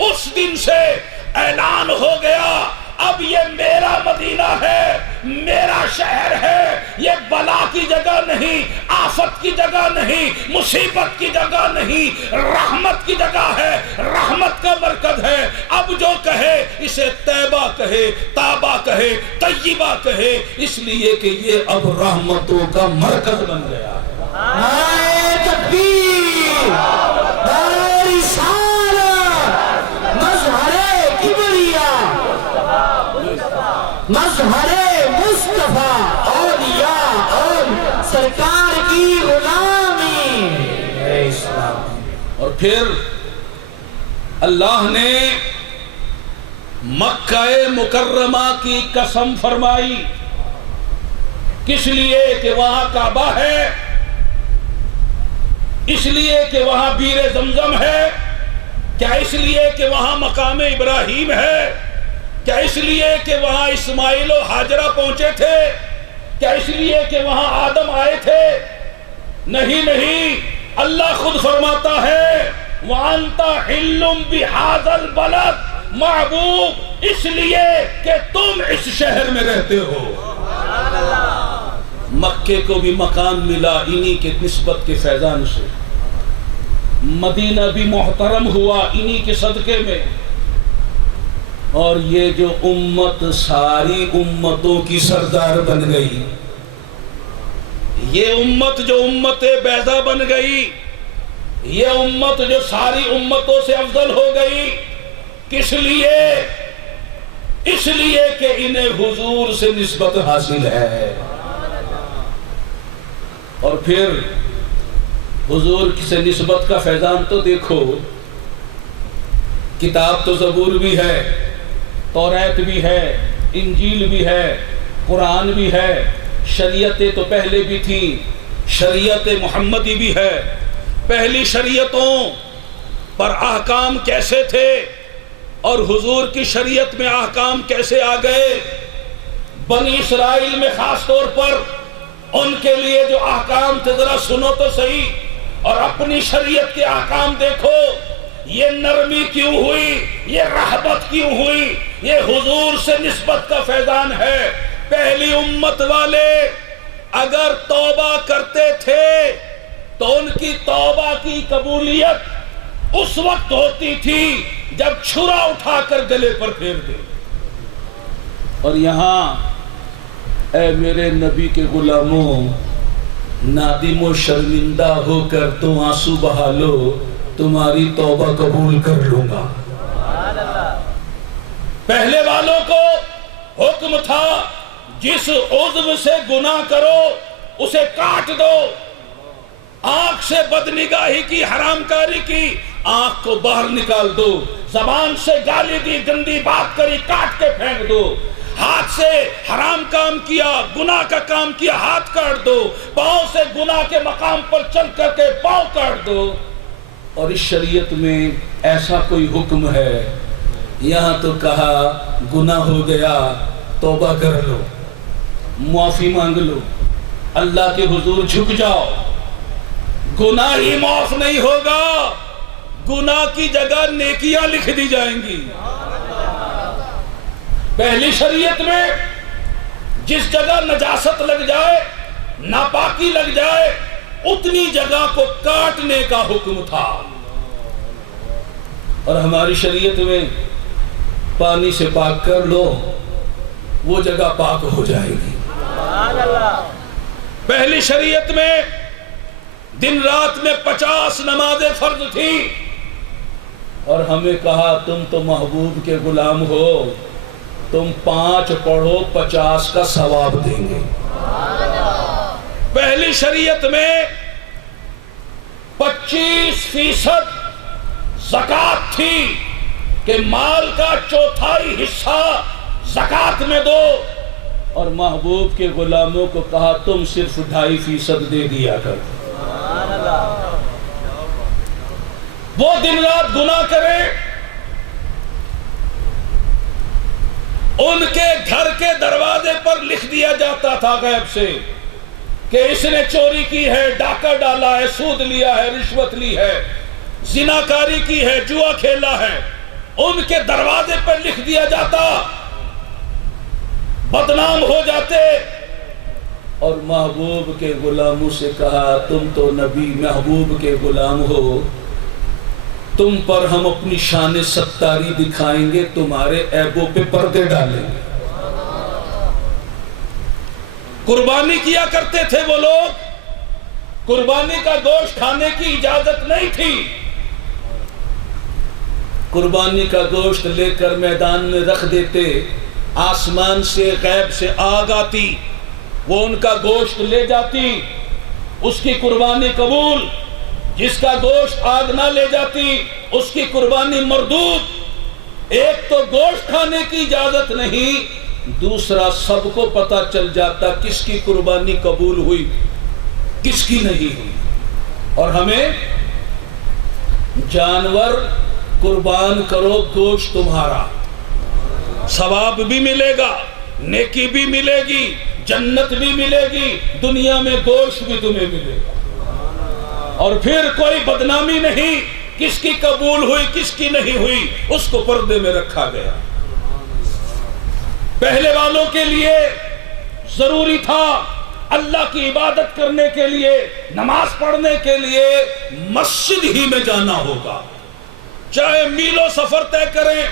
اس دن سے اعلان ہو گیا اب یہ میرا مدینہ ہے، میرا شہر ہے، یہ بلا کی جگہ نہیں، آفت کی جگہ نہیں، مصیبت کی جگہ نہیں، رحمت کی جگہ ہے، رحمت کا مرکز ہے۔ اب جو کہے اسے طیبہ کہے، تابہ کہے، طیبہ کہے، اس لیے کہ یہ اب رحمتوں کا مرکز بن گیا ہے۔ نعرہ تکبیر، نعرہ رسالت، مظہر کبریاء، مظہر مصطفیٰ، اولیاء اور سرکار کی غلامی۔ اور پھر اللہ نے مکہ مکرمہ کی قسم فرمائی، کس لیے کہ وہاں کعبہ ہے، اس لیے کہ وہاں بیر زمزم ہے، کیا اس لیے کہ وہاں مقام ابراہیم ہے، کیا اس لیے کہ وہاں اسماعیل و ہاجرہ پہنچے تھے، کیا اس لیے کہ وہاں آدم آئے تھے؟ نہیں نہیں، اللہ خود فرماتا ہے وَأَنْتَ حِلٌّ بِهَذَا الْبَلَدِ، محبوب اس لیے کہ تم اس شہر میں رہتے ہو۔ مکے کو بھی مقام ملا انہی کے نسبت کے فیضان سے، مدینہ بھی محترم ہوا انہی کے صدقے میں، اور یہ جو امت ساری امتوں کی سردار بن گئی، یہ امت جو امت بیضا بن گئی، یہ امت جو ساری امتوں سے افضل ہو گئی، کس لیے؟ اس لیے کہ انہیں حضور سے نسبت حاصل ہے۔ اور پھر حضور سے نسبت کا فیضان تو دیکھو، کتاب تو زبور بھی ہے، توریت بھی ہے، انجیل بھی ہے، قرآن بھی ہے، شریعتیں تو پہلے بھی تھیں، شریعت محمدی بھی ہے۔ پہلی شریعتوں پر احکام کیسے تھے اور حضور کی شریعت میں احکام کیسے آ گئے؟ بنی اسرائیل میں خاص طور پر ان کے لیے جو احکام تھے ذرا سنو تو صحیح، اور اپنی شریعت کے احکام دیکھو، یہ نرمی کیوں ہوئی، یہ رحمت کیوں ہوئی؟ یہ حضور سے نسبت کا فیضان ہے۔ پہلی امت والے اگر توبہ کرتے تھے تو ان کی توبہ کی قبولیت اس وقت ہوتی تھی جب چھرا اٹھا کر گلے پر پھیر دے۔ اور یہاں اے میرے نبی کے غلاموں، نادم و شرمندہ ہو کر تم آنسو بہا لو، تمہاری توبہ قبول کر لوں گا۔ پہلے والوں کو حکم تھا جس عضو سے گناہ کرو اسے کاٹ دو، آنکھ سے بدنگاہی کی، حرام کاری کی، آنکھ کو باہر نکال دو، زبان سے گالی دی، گندی بات کری، کاٹ کے پھینک دو، ہاتھ سے حرام کام کیا، گناہ کا کام کیا، ہاتھ کاٹ دو، پاؤں سے گناہ کے مقام پر چل کر کے پاؤں کاٹ دو۔ اور اس شریعت میں ایسا کوئی حکم ہے؟ یہاں تو کہا گناہ ہو گیا توبہ کر لو، معافی مانگ لو، اللہ کے حضور جھک جاؤ۔ گناہ ہی معاف نہیں ہوگا، گناہ کی جگہ نیکیاں لکھ دی جائیں گی۔ پہلی شریعت میں جس جگہ نجاست لگ جائے، ناپاکی لگ جائے، اتنی جگہ کو کاٹنے کا حکم تھا، اور ہماری شریعت میں پانی سے پاک کر لو، وہ جگہ پاک ہو جائے گی۔ پہلی شریعت میں دن رات میں 50 نمازیں فرض تھی، اور ہمیں کہا تم تو محبوب کے غلام ہو، تم 5 پڑھو 50 کا ثواب دیں گے۔ پہلی شریعت میں 25% زکوٰۃ تھی کہ مال کا 1/4 حصہ زکوٰۃ میں دو، اور محبوب کے غلاموں کو کہا تم صرف 2.5% دے دیا کرو۔ وہ دن رات گناہ کرے، ان کے گھر کے دروازے پر لکھ دیا جاتا تھا غیب سے کہ اس نے چوری کی ہے، ڈاکہ ڈالا ہے، سود لیا ہے، رشوت لی ہے، زناکاری کی ہے، جوا کھیلا ہے۔ ان کے دروازے پر لکھ دیا جاتا، بدنام ہو جاتے۔ اور محبوب کے غلاموں سے کہا تم تو نبی محبوب کے غلام ہو، تم پر ہم اپنی شان ستاری دکھائیں گے، تمہارے عیبوں پہ پردے ڈالیں گے۔ قربانی کیا کرتے تھے وہ لوگ، قربانی کا گوشت کھانے کی اجازت نہیں تھی، قربانی کا گوشت لے کر میدان میں رکھ دیتے، آسمان سے غیب سے آگ آتی، وہ ان کا گوشت لے جاتی، اس کی قربانی قبول، جس کا گوشت آگ نہ لے جاتی اس کی قربانی مردود۔ ایک تو گوشت کھانے کی اجازت نہیں، دوسرا سب کو پتہ چل جاتا کس کی قربانی قبول ہوئی کس کی نہیں ہوئی۔ اور ہمیں جانور قربان کرو، گوشت تمہارا، ثواب بھی ملے گا، نیکی بھی ملے گی، جنت بھی ملے گی، دنیا میں گوشت بھی تمہیں ملے گا۔ اور پھر کوئی بدنامی نہیں، کس کی قبول ہوئی کس کی نہیں ہوئی اس کو پردے میں رکھا گیا۔ پہلے والوں کے لیے ضروری تھا اللہ کی عبادت کرنے کے لیے، نماز پڑھنے کے لیے مسجد ہی میں جانا ہوگا، چاہے میلوں سفر طے کریں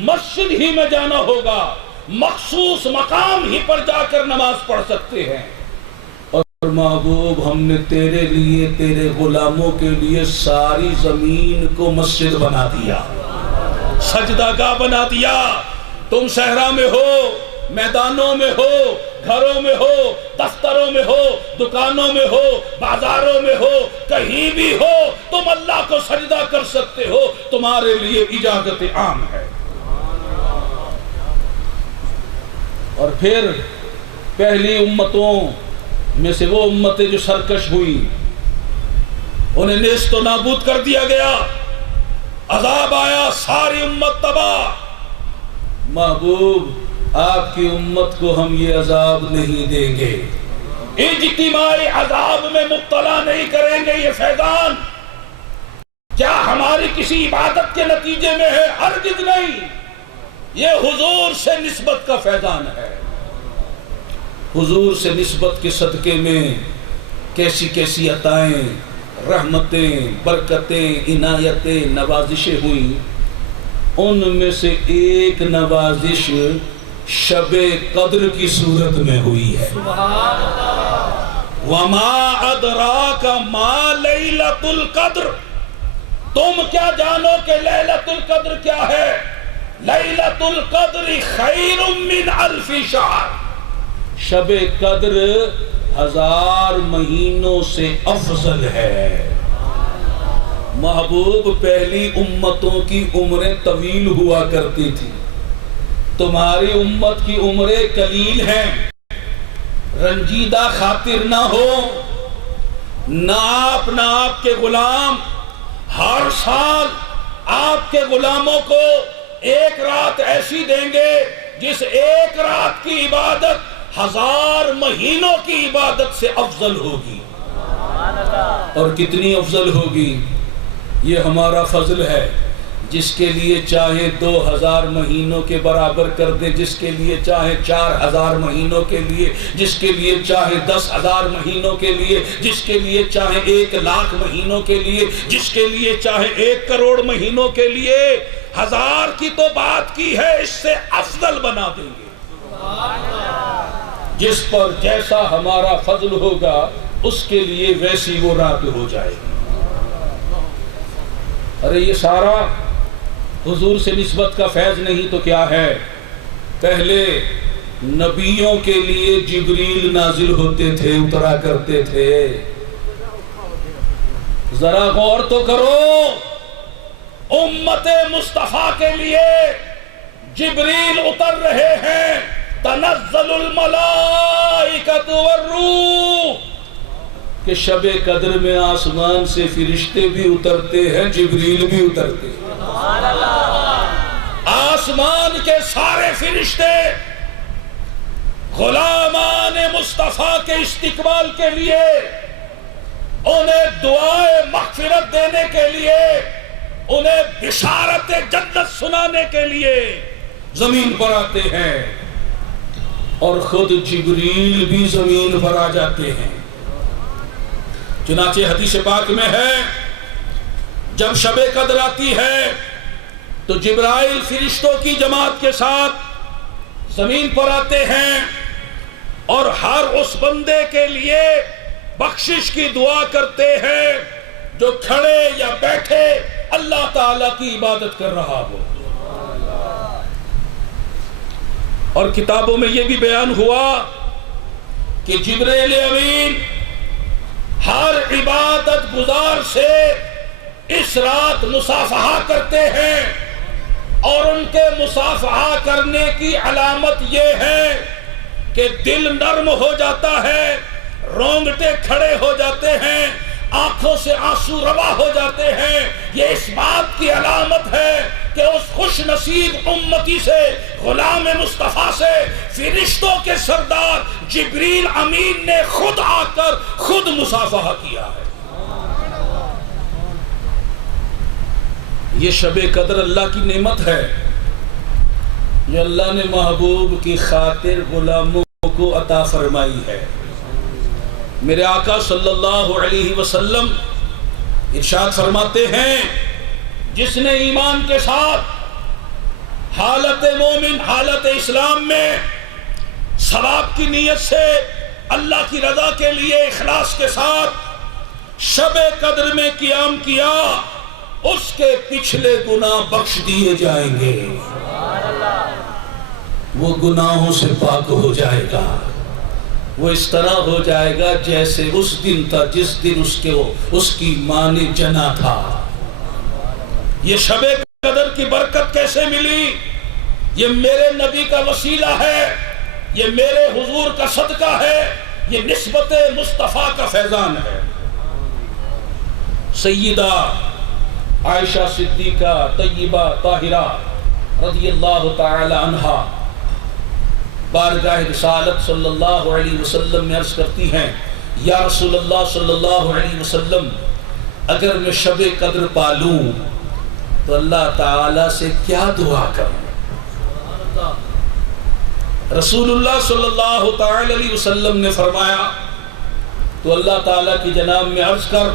مسجد ہی میں جانا ہوگا، مخصوص مقام ہی پر جا کر نماز پڑھ سکتے ہیں۔ اور محبوب ہم نے تیرے لیے تیرے غلاموں کے لیے ساری زمین کو مسجد بنا دیا، سجدہ گاہ بنا دیا۔ تم صحرا میں ہو، میدانوں میں ہو، گھروں میں ہو، دفتروں میں ہو، دکانوں میں ہو، بازاروں میں ہو، کہیں بھی ہو تم اللہ کو سجدہ کر سکتے ہو، تمہارے لیے اجازت عام ہے۔ اور پھر پہلی امتوں میں سے وہ امتیں جو سرکش ہوئی انہیں نیست و نابود کر دیا گیا، عذاب آیا، ساری امت تباہ۔ محبوب آپ کی امت کو ہم یہ عذاب نہیں دیں گے، اجتماعی عذاب میں مبتلا نہیں کریں گے۔ یہ فیضان کیا ہماری کسی عبادت کے نتیجے میں ہے؟ ہرگز نہیں، یہ حضور سے نسبت کا فیضان ہے۔ حضور سے نسبت کے صدقے میں کیسی کیسی عطائیں، رحمتیں، برکتیں، عنایتیں، نوازشیں ہوئیں۔ ان میں سے ایک نوازش شب قدر کی صورت میں ہوئی ہے۔ وَمَا أَدْرَاكَ مَا لَيْلَةُ الْقَدْرِ، تم کیا جانو کہ لیلۃ القدر کیا ہے؟ لیلۃ القدر خیر من الف شہر، شب قدر 1000 مہینوں سے افضل ہے۔ محبوب پہلی امتوں کی عمریں طویل ہوا کرتی تھی، تمہاری امت کی عمریں قلیل ہیں۔ رنجیدہ خاطر نہ ہو، نہ آپ کے غلام ہر سال آپ کے غلاموں کو ایک رات ایسی دیں گے جس ایک رات کی عبادت 1000 مہینوں کی عبادت سے افضل ہوگی۔ اور کتنی افضل ہوگی؟ یہ ہمارا فضل ہے، جس کے لیے چاہے 2000 مہینوں کے برابر کر دے، جس کے لیے چاہے 4000 مہینوں کے لیے، جس کے لیے چاہے 10,000 مہینوں کے لیے، جس کے لیے چاہے 1,00,000 مہینوں کے لیے، جس کے لیے چاہے 1 کروڑ مہینوں کے لیے۔ 1000 کی تو بات کی ہے، اس سے افضل بنا دیں گے۔ جس پر جیسا ہمارا فضل ہوگا اس کے لیے ویسی وہ رات ہو جائے گی۔ ارے یہ سارا حضور سے نسبت کا فیض نہیں تو کیا ہے؟ پہلے نبیوں کے لیے جبریل نازل ہوتے تھے، اترا کرتے تھے۔ ذرا غور تو کرو، امت مصطفیٰ کے لیے جبریل اتر رہے ہیں، تنزل الملائکۃ والروح، کہ شب قدر میں آسمان سے فرشتے بھی اترتے ہیں، جبریل بھی اترتے ہیں۔ آسمان کے سارے فرشتے غلامان مصطفیٰ کے استقبال کے لیے، انہیں دعائے مغفرت دینے کے لیے انہیں بشارت جنت سنانے کے لیے زمین پر آتے ہیں، اور خود جبریل بھی زمین پر آ جاتے ہیں۔ چنانچہ حدیث پاک میں ہے جب شب قدر آتی ہے تو جبرائیل فرشتوں کی جماعت کے ساتھ زمین پر آتے ہیں اور ہر اس بندے کے لیے بخشش کی دعا کرتے ہیں جو کھڑے یا بیٹھے اللہ تعالیٰ کی عبادت کر رہا ہو۔ اور کتابوں میں یہ بھی بیان ہوا کہ جبرائیل امین ہر عبادت گزار سے اس رات مصافحہ کرتے ہیں، اور ان کے مصافحہ کرنے کی علامت یہ ہے کہ دل نرم ہو جاتا ہے، رونگٹے کھڑے ہو جاتے ہیں، آنکھوں سے آنسو روا ہو جاتے ہیں۔ یہ اس بات کی علامت ہے کہ اس خوش نصیب امتی سے، غلام مصطفیٰ سے فرشتوں کے سردار جبریل امین نے خود آ کر خود مصافحہ کیا ہے۔ یہ شب قدر اللہ کی نعمت ہے جو اللہ نے محبوب کی خاطر غلاموں کو عطا فرمائی ہے۔ میرے آقا صلی اللہ علیہ وسلم ارشاد فرماتے ہیں جس نے ایمان کے ساتھ حالت مومن، حالت اسلام میں ثواب کی نیت سے اللہ کی رضا کے لیے اخلاص کے ساتھ شب قدر میں قیام کیا، اس کے پچھلے گناہ بخش دیے جائیں گے، وہ گناہوں سے پاک ہو جائے گا، وہ اس طرح ہو جائے گا جیسے اس دن تھا جس دن اس کی ماں نے جنا تھا۔ یہ شب قدر کی برکت کیسے ملی؟ یہ میرے نبی کا وسیلہ ہے، یہ میرے حضور کا صدقہ ہے، یہ نسبت مصطفیٰ کا فیضان ہے۔ سیدہ عائشہ صدیقہ طیبہ طاہرہ رضی اللہ تعالی عنہا بارگاہ رسالت صلی اللہ علیہ وسلم میں عرض کرتی ہیں یا رسول اللہ صلی اللہ علیہ وسلم، اگر میں شب قدر پالوں تو اللہ تعالی سے کیا دعا کروں؟ رسول اللہ صلی اللہ تعالی علیہ وسلم نے فرمایا تو اللہ تعالیٰ کی جناب میں عرض کر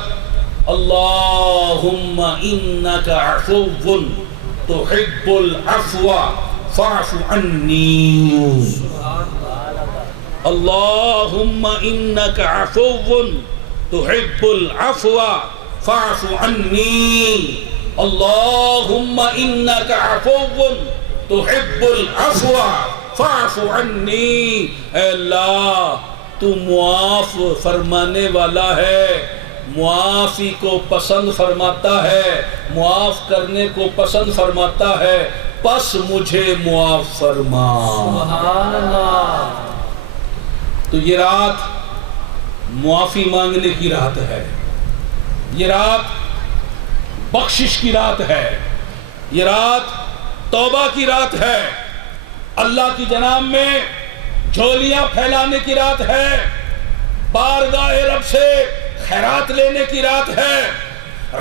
اللہم انکا عفو تحب العفو فاعف عنی، اللہم انکا عفو تحب العفو فاعف عنی، اللہم انکا عفو تحب العفو فاعف عنی۔ اے اللہ تو معاف فرمانے والا ہے، معافی کو پسند فرماتا ہے، معاف کرنے کو پسند فرماتا ہے، پس مجھے معاف فرما۔ سبحان اللہ۔ تو یہ رات معافی مانگنے کی رات ہے، یہ رات بخشش کی رات ہے، یہ رات توبہ کی رات ہے، اللہ کی جناب میں جھولیاں پھیلانے کی رات ہے، بارگاہ رب سے خیرات لینے کی رات ہے،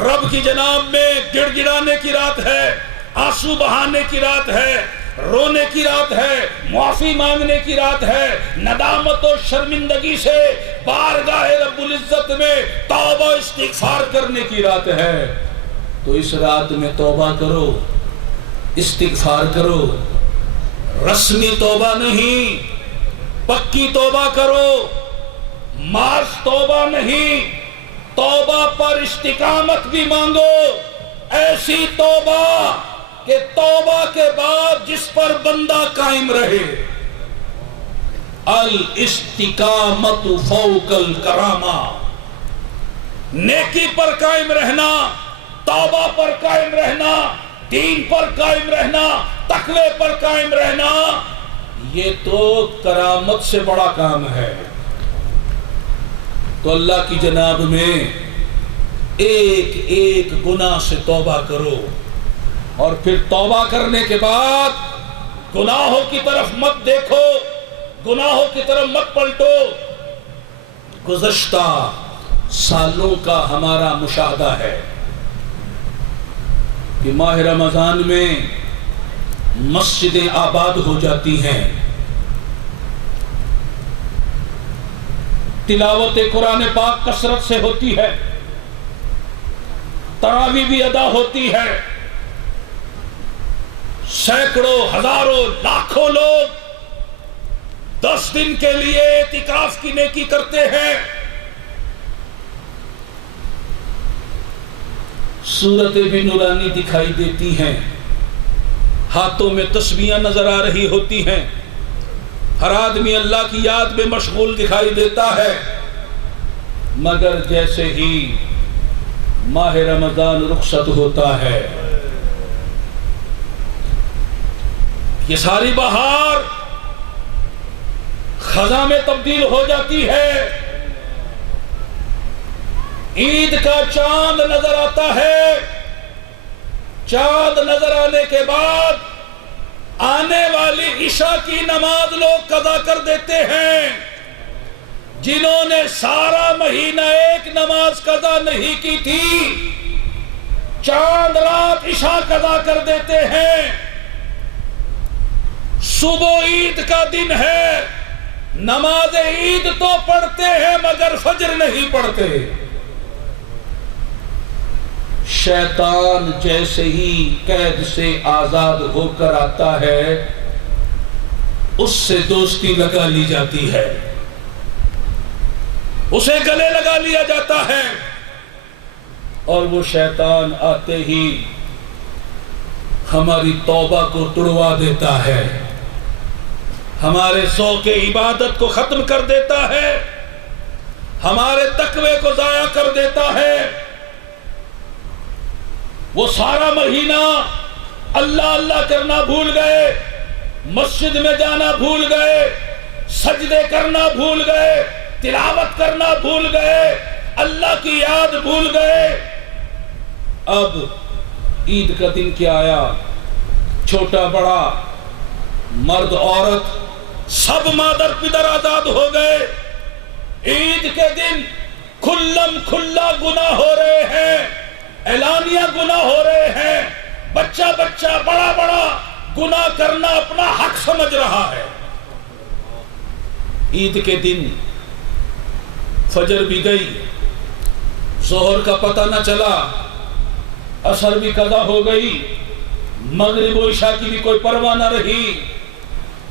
رب کی جناب میں گڑ گڑانے کی رات ہے، آنسو بہانے کی رات ہے، رونے کی رات ہے، معافی مانگنے کی رات ہے، ندامت و شرمندگی سے بارگاہ رب العزت میں توبہ استغفار کرنے کی رات ہے۔ تو اس رات میں توبہ کرو، استغفار کرو، رسمی توبہ نہیں، پکی توبہ کرو، ماس توبہ نہیں، توبہ پر استقامت بھی مانگو، ایسی توبہ کہ توبہ کے بعد جس پر بندہ قائم رہے۔ الاستقامت فوق الکرامہ، نیکی پر قائم رہنا، توبہ پر قائم رہنا، دین پر قائم رہنا، تقوی پر قائم رہنا، یہ تو کرامت سے بڑا کام ہے۔ تو اللہ کی جناب میں ایک ایک گناہ سے توبہ کرو، اور پھر توبہ کرنے کے بعد گناہوں کی طرف مت دیکھو، گناہوں کی طرف مت پلٹو۔ گزشتہ سالوں کا ہمارا مشاہدہ ہے کہ ماہ رمضان میں مسجدیں آباد ہو جاتی ہیں، تلاوت قرآن پاک کثرت سے ہوتی ہے، تراویح بھی ادا ہوتی ہے، سینکڑوں ہزاروں لاکھوں لوگ 10 دن کے لیے اعتکاف کی نیکی کرتے ہیں۔ صورتیں بھی نورانی دکھائی دیتی ہیں، ہاتھوں میں تسبیحاں نظر آ رہی ہوتی ہیں، ہر آدمی اللہ کی یاد میں مشغول دکھائی دیتا ہے، مگر جیسے ہی ماہ رمضان رخصت ہوتا ہے یہ ساری بہار خزاں میں تبدیل ہو جاتی ہے، عید کا چاند نظر آتا ہے، چاند نظر آنے کے بعد آنے والی عشاء کی نماز لوگ قضا کر دیتے ہیں۔ جنہوں نے سارا مہینہ ایک نماز قضا نہیں کی تھی، چاند رات عشاء قضا کر دیتے ہیں۔ صبح عید کا دن ہے، نماز عید تو پڑھتے ہیں مگر فجر نہیں پڑھتے۔ شیطان جیسے ہی قید سے آزاد ہو کر آتا ہے، اس سے دوستی لگا لی جاتی ہے، اسے گلے لگا لیا جاتا ہے، اور وہ شیطان آتے ہی ہماری توبہ کو توڑوا دیتا ہے، ہمارے ذوق عبادت کو ختم کر دیتا ہے، ہمارے تقوی کو ضائع کر دیتا ہے۔ وہ سارا مہینہ اللہ اللہ کرنا بھول گئے، مسجد میں جانا بھول گئے، سجدے کرنا بھول گئے، تلاوت کرنا بھول گئے، اللہ کی یاد بھول گئے۔ اب عید کا دن کیا آیا، چھوٹا بڑا مرد عورت سب مادر پدر آزاد ہو گئے۔ عید کے دن کھلم کھلا گناہ ہو رہے ہیں، اعلانیہ گناہ ہو رہے ہیں، بچہ بچہ بڑا بڑا گناہ کرنا اپنا حق سمجھ رہا ہے۔ عید کے دن فجر بھی گئی، ظہر کا پتہ نہ چلا، عصر بھی قضا ہو گئی، مغرب و عشاء کی بھی کوئی پرواہ نہ رہی،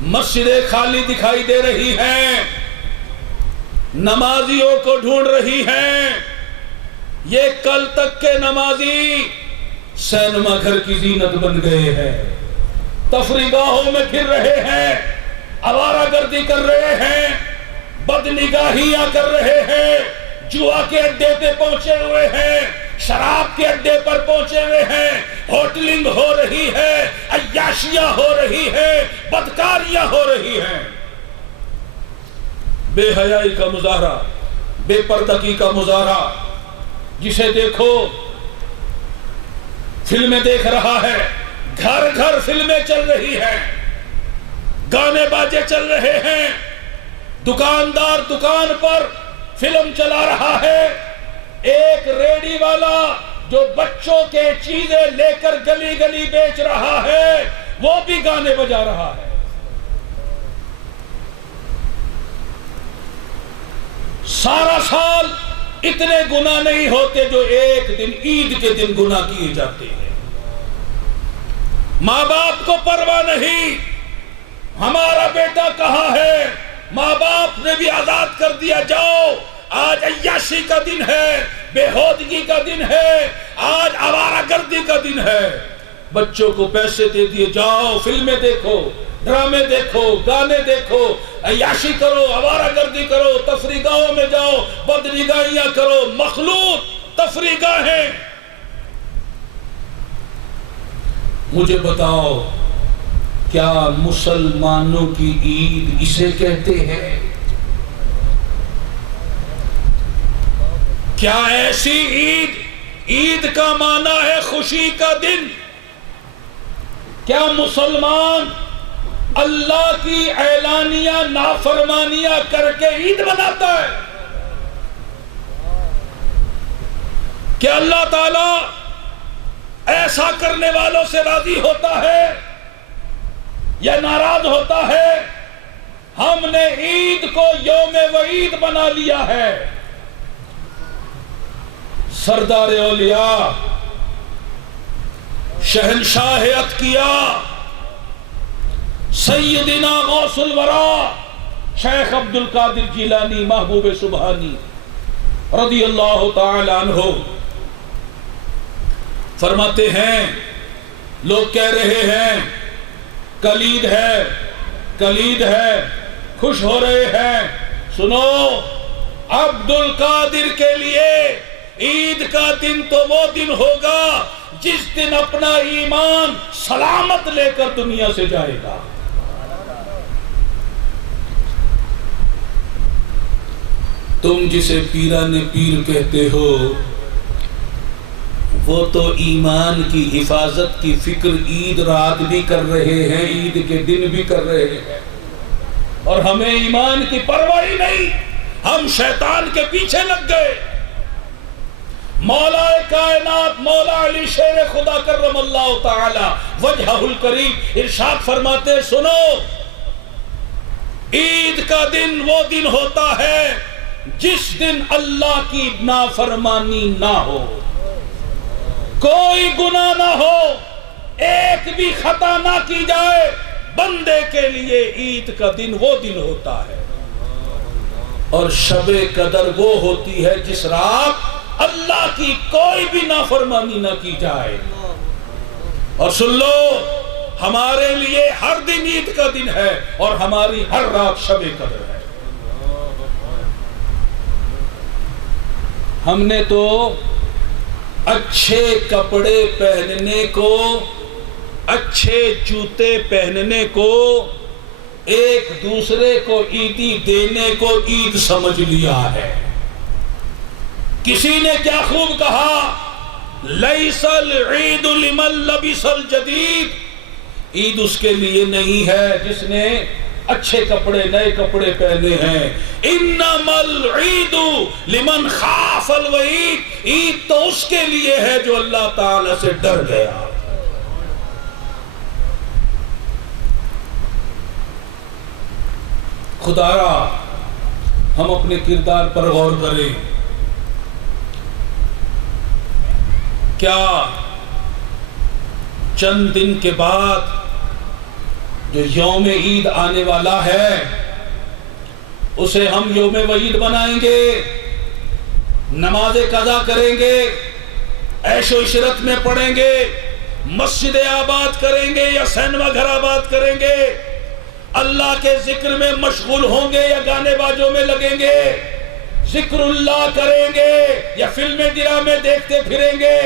مسجدیں خالی دکھائی دے رہی ہیں، نمازیوں کو ڈھونڈ رہی ہیں۔ یہ کل تک کے نمازی سینما گھر کی زینت بن گئے ہیں، تفریح گاہوں میں پھر رہے ہیں، آوارہ گردی کر رہے ہیں، بد نگاہیاں کر رہے ہیں، جوا کے اڈے پہ پہنچے ہوئے ہیں، شراب کے اڈے پر پہنچے ہوئے ہیں، ہوٹلنگ ہو رہی ہے، عیاشیاں ہو رہی ہے، بدکاریاں ہو رہی ہیں۔ بے حیائی کا مظاہرہ، بے پردگی کا مظاہرہ، جسے دیکھو فلمیں دیکھ رہا ہے، گھر گھر فلمیں چل رہی ہیں، گانے باجے چل رہے ہیں، دکاندار دکان پر فلم چلا رہا ہے، ایک ریڑی والا جو بچوں کے چیزیں لے کر گلی گلی بیچ رہا ہے وہ بھی گانے بجا رہا ہے۔ سارا سال اتنے گناہ نہیں ہوتے جو ایک دن عید کے دن گناہ کیے جاتے ہیں۔ ماں باپ کو پرواہ نہیں ہمارا بیٹا کہاں ہے، ماں باپ نے بھی آزاد کر دیا، جاؤ آج عیاشی کا دن ہے، بے ہودگی کا دن ہے، آج آوارہ گردی کا دن ہے۔ بچوں کو پیسے دے دیے، جاؤ فلمیں دیکھو، ڈرامے دیکھو، گانے دیکھو، عیاشی کرو، آوارہ گردی کرو، تفریح گاہوں میں جاؤ، بد نگاہیاں کرو، مخلوط تفریح گاہیں۔ مجھے بتاؤ کیا مسلمانوں کی عید اسے کہتے ہیں؟ کیا ایسی عید کا معنی ہے خوشی کا دن؟ کیا مسلمان اللہ کی اعلانیہ نافرمانیاں کر کے عید مناتا ہے؟ کیا اللہ تعالیٰ ایسا کرنے والوں سے راضی ہوتا ہے یا ناراض ہوتا ہے؟ ہم نے عید کو یوم وعید بنا لیا ہے۔ سردار اولیاء، شہنشاہ اتقیاء، سیدنا غوث الورا شیخ عبد القادر جیلانی محبوب سبحانی رضی اللہ تعالی عنہ فرماتے ہیں، لوگ کہہ رہے ہیں کلید ہے، کلید ہے، خوش ہو رہے ہیں۔ سنو، عبد القادر کے لیے عید کا دن تو وہ دن ہوگا جس دن اپنا ایمان سلامت لے کر دنیا سے جائے گا۔ تم جسے پیران پیر کہتے ہو، وہ تو ایمان کی حفاظت کی فکر عید رات بھی کر رہے ہیں، عید کے دن بھی کر رہے ہیں، اور ہمیں ایمان کی پرواہ ہی نہیں، ہم شیطان کے پیچھے لگ گئے۔ مولا کائنات مولا علی شیر خدا کرم اللہ تعالی وجہہ الکریم ارشاد فرماتے، سنو، عید کا دن وہ دن ہوتا ہے جس دن اللہ کی نافرمانی نہ ہو، کوئی گناہ نہ ہو، ایک بھی خطا نہ کی جائے۔ بندے کے لیے عید کا دن وہ دن ہوتا ہے، اور شب قدر وہ ہوتی ہے جس رات اللہ کی کوئی بھی نافرمانی نہ کی جائے۔ اور سن لو، ہمارے لیے ہر دن عید کا دن ہے اور ہماری ہر رات شب قدر ہے۔ ہم نے تو اچھے کپڑے پہننے کو، اچھے جوتے پہننے کو، ایک دوسرے کو عیدی دینے کو عید سمجھ لیا ہے۔ کسی نے کیا خوب کہا، لیس العید لمن لبس الجدید، عید اس کے لیے نہیں ہے جس نے اچھے کپڑے، نئے کپڑے پہنے ہیں۔ انما العید لمن خاف الوعید، عید تو اس کے لیے ہے جو اللہ تعالی سے ڈر گیا۔ خدایا ہم اپنے کردار پر غور کریں۔ کیا چند دن کے بعد جو یوم عید آنے والا ہے اسے ہم یوم وعید بنائیں گے، نماز قضا کریں گے، عیش و عشرت میں پڑھیں گے، مسجد آباد کریں گے یا سینما گھر آباد کریں گے، اللہ کے ذکر میں مشغول ہوں گے یا گانے باجوں میں لگیں گے، ذکر اللہ کریں گے یا فلمیں ڈرامے دیکھتے پھریں گے،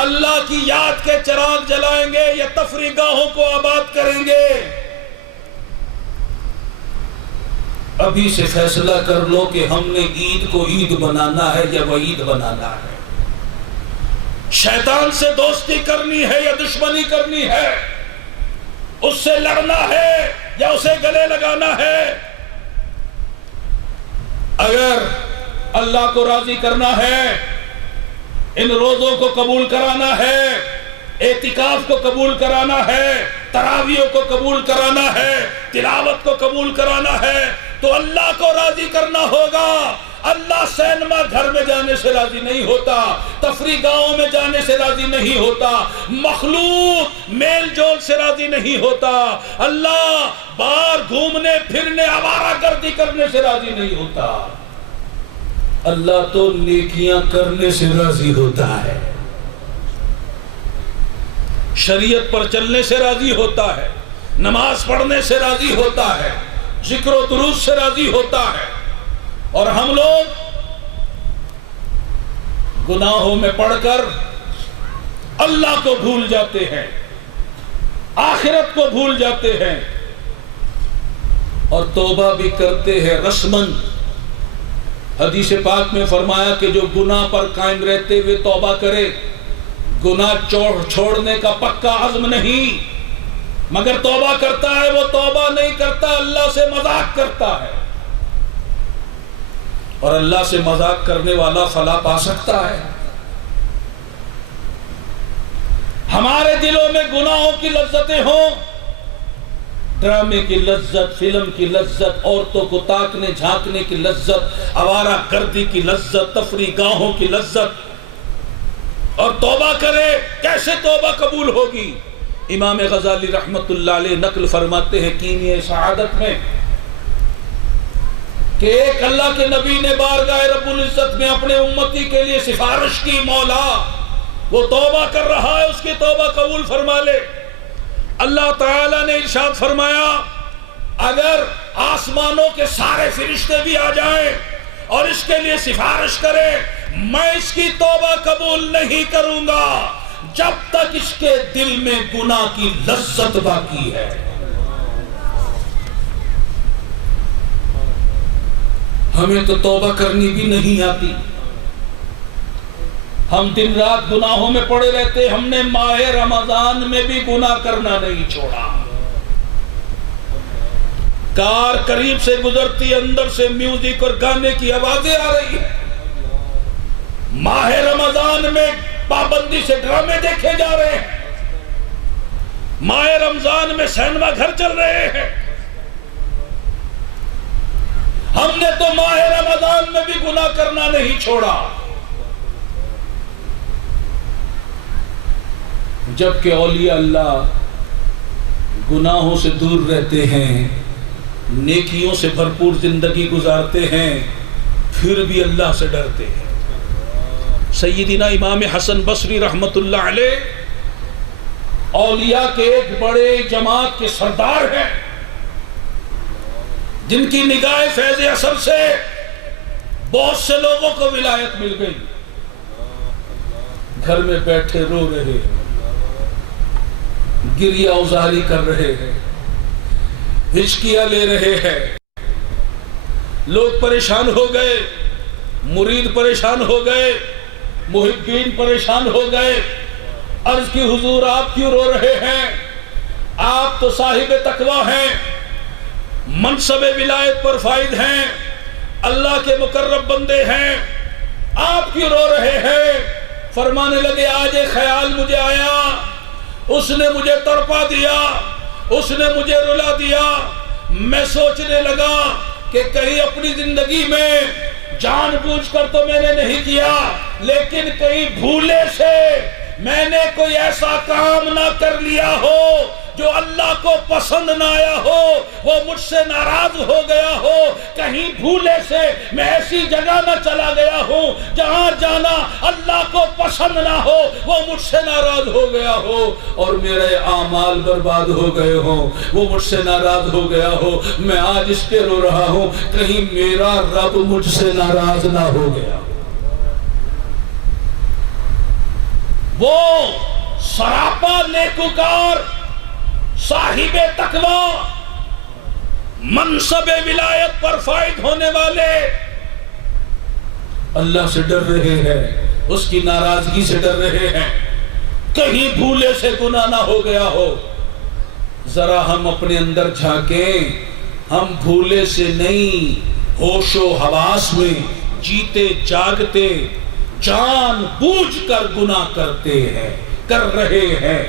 اللہ کی یاد کے چراغ جلائیں گے یا تفریح گاہوں کو آباد کریں گے؟ ابھی سے فیصلہ کر لو کہ ہم نے عید کو عید بنانا ہے یا وعید بنانا ہے، شیطان سے دوستی کرنی ہے یا دشمنی کرنی ہے، اس سے لڑنا ہے یا اسے گلے لگانا ہے۔ اگر اللہ کو راضی کرنا ہے، ان روزوں کو قبول کرانا ہے، اعتکاف کو قبول کرانا ہے، تراویح کو قبول کرانا ہے، تلاوت کو قبول کرانا ہے، تو اللہ کو راضی کرنا ہوگا۔ اللہ سینما گھر میں جانے سے راضی نہیں ہوتا، تفریح گاہوں میں جانے سے راضی نہیں ہوتا، مخلوق میل جول سے راضی نہیں ہوتا، اللہ باہر گھومنے پھرنے آوارہ گردی کرنے سے راضی نہیں ہوتا، اللہ تو نیکیاں کرنے سے راضی ہوتا ہے، شریعت پر چلنے سے راضی ہوتا ہے، نماز پڑھنے سے راضی ہوتا ہے، ذکر و درود سے راضی ہوتا ہے۔ اور ہم لوگ گناہوں میں پڑھ کر اللہ کو بھول جاتے ہیں، آخرت کو بھول جاتے ہیں، اور توبہ بھی کرتے ہیں رسمن۔ حدیث پاک میں فرمایا کہ جو گناہ پر قائم رہتے ہوئے توبہ کرے، گناہ چھوڑنے کا پکا عزم نہیں، مگر توبہ کرتا ہے، وہ توبہ نہیں کرتا، اللہ سے مذاق کرتا ہے، اور اللہ سے مذاق کرنے والا فلاح پا سکتا ہے؟ ہمارے دلوں میں گناہوں کی لذتیں ہوں، ڈرامے کی لذت، فلم کی لذت، عورتوں کو تاکنے جھانکنے کی لذت، آوارہ گردی کی لذت، تفریح گاہوں کی لذت، اور توبہ کرے، کیسے توبہ قبول ہوگی؟ امام غزالی رحمت اللہ علیہ نقل فرماتے ہیں کیمیہ سعادت میں کہ ایک اللہ کے نبی نے بارگاہ رب العزت میں اپنے امتی کے لیے سفارش کی، مولا وہ توبہ کر رہا ہے، اس کی توبہ قبول فرما لے۔ اللہ تعالیٰ نے ارشاد فرمایا اگر آسمانوں کے سارے فرشتے بھی آ جائیں اور اس کے لیے سفارش کریں، میں اس کی توبہ قبول نہیں کروں گا جب تک اس کے دل میں گناہ کی لذت باقی ہے۔ ہمیں تو توبہ کرنی بھی نہیں آتی، ہم دن رات گناہوں میں پڑے رہتے، ہم نے ماہ رمضان میں بھی گناہ کرنا نہیں چھوڑا۔ کار قریب سے گزرتی، اندر سے میوزک اور گانے کی آوازیں آ رہی ہیں، ماہ رمضان میں پابندی سے ڈرامے دیکھے جا رہے ہیں، ماہ رمضان میں سینما گھر چل رہے ہیں۔ ہم نے تو ماہ رمضان میں بھی گناہ کرنا نہیں چھوڑا، جبکہ اولیاء اللہ گناہوں سے دور رہتے ہیں، نیکیوں سے بھرپور زندگی گزارتے ہیں، پھر بھی اللہ سے ڈرتے ہیں۔ سیدنا امام حسن بصری رحمت اللہ علیہ اولیاء کے ایک بڑے جماعت کے سردار ہیں، جن کی نگاہ فیض اثر سے بہت سے لوگوں کو ولایت مل گئی، گھر میں بیٹھے رو رہے ہیں، گریہ اوزاری کر رہے ہیں، ہچکیاں لے رہے ہیں، لوگ پریشان ہو گئے، مرید پریشان ہو گئے، محبین پریشان ہو گئے، عرض کی حضور آپ کیوں رو رہے ہیں؟ آپ تو صاحب تقویٰ ہیں، منصب ولایت پر فائد ہیں، اللہ کے مقرب بندے ہیں، آپ کیوں رو رہے ہیں؟ فرمانے لگے آج ایک خیال مجھے آیا، اس نے مجھے تڑپا دیا، اس نے مجھے رلا دیا، میں سوچنے لگا کہ کہیں اپنی زندگی میں جان بوجھ کر تو میں نے نہیں کیا، لیکن کہیں بھولے سے میں نے کوئی ایسا کام نہ کر لیا ہو جو اللہ کو پسند نہ آیا ہو، وہ مجھ سے ناراض ہو گیا ہو، کہیں بھولے سے میں ایسی جگہ نہ چلا گیا ہوں جہاں جانا اللہ کو پسند نہ ہو، وہ مجھ سے ناراض ہو گیا ہو اور میرے اعمال برباد ہو گئے ہوں، وہ مجھ سے ناراض ہو گیا ہو، میں آج اس پہ رو رہا ہوں کہیں میرا رب مجھ سے ناراض نہ ہو گیا۔ وہ سراپا نیکوکار، صاحب تقویٰ، منصب ولایت پر فائد ہونے والے اللہ سے ڈر رہے ہیں، اس کی ناراضگی سے ڈر رہے ہیں، کہیں بھولے سے گناہ نہ ہو گیا ہو۔ ذرا ہم اپنے اندر جھانکیں، ہم بھولے سے نہیں، ہوش و حواس میں جیتے جاگتے جان بوجھ کر گناہ کرتے ہیں، کر رہے ہیں،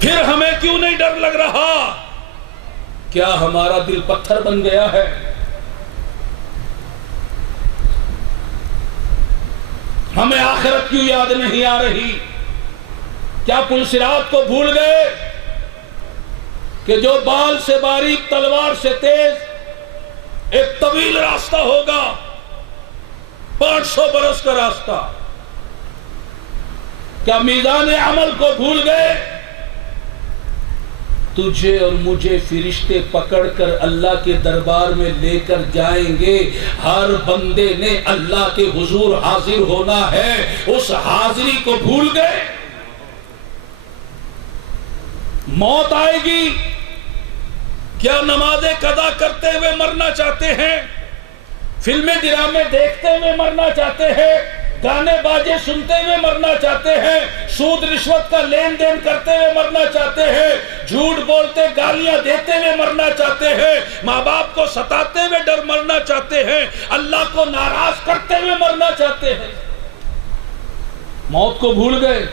پھر ہمیں کیوں نہیں ڈر لگ رہا؟ کیا ہمارا دل پتھر بن گیا ہے؟ ہمیں آخرت کیوں یاد نہیں آ رہی؟ کیا پل صراط کو بھول گئے کہ جو بال سے باریک تلوار سے تیز ایک طویل راستہ ہوگا، 500 برس کا راستہ؟ کیا میزان عمل کو بھول گئے؟ تجھے اور مجھے فرشتے پکڑ کر اللہ کے دربار میں لے کر جائیں گے، ہر بندے نے اللہ کے حضور حاضر ہونا ہے، اس حاضری کو بھول گئے؟ موت آئے گی، کیا نمازیں قضا کرتے ہوئے مرنا چاہتے ہیں؟ فلمیں ڈرامے دیکھتے ہوئے مرنا چاہتے ہیں؟ گانے باجے سنتے ہوئے مرنا چاہتے ہیں؟ سود رشوت کا لین دین کرتے ہوئے مرنا چاہتے ہیں؟ جھوٹ بولتے گالیاں دیتے ہوئے مرنا چاہتے ہیں؟ ماں باپ کو ستاتے ہوئے ڈر مرنا چاہتے ہیں؟ اللہ کو ناراض کرتے ہوئے مرنا چاہتے ہیں؟ موت کو بھول گئے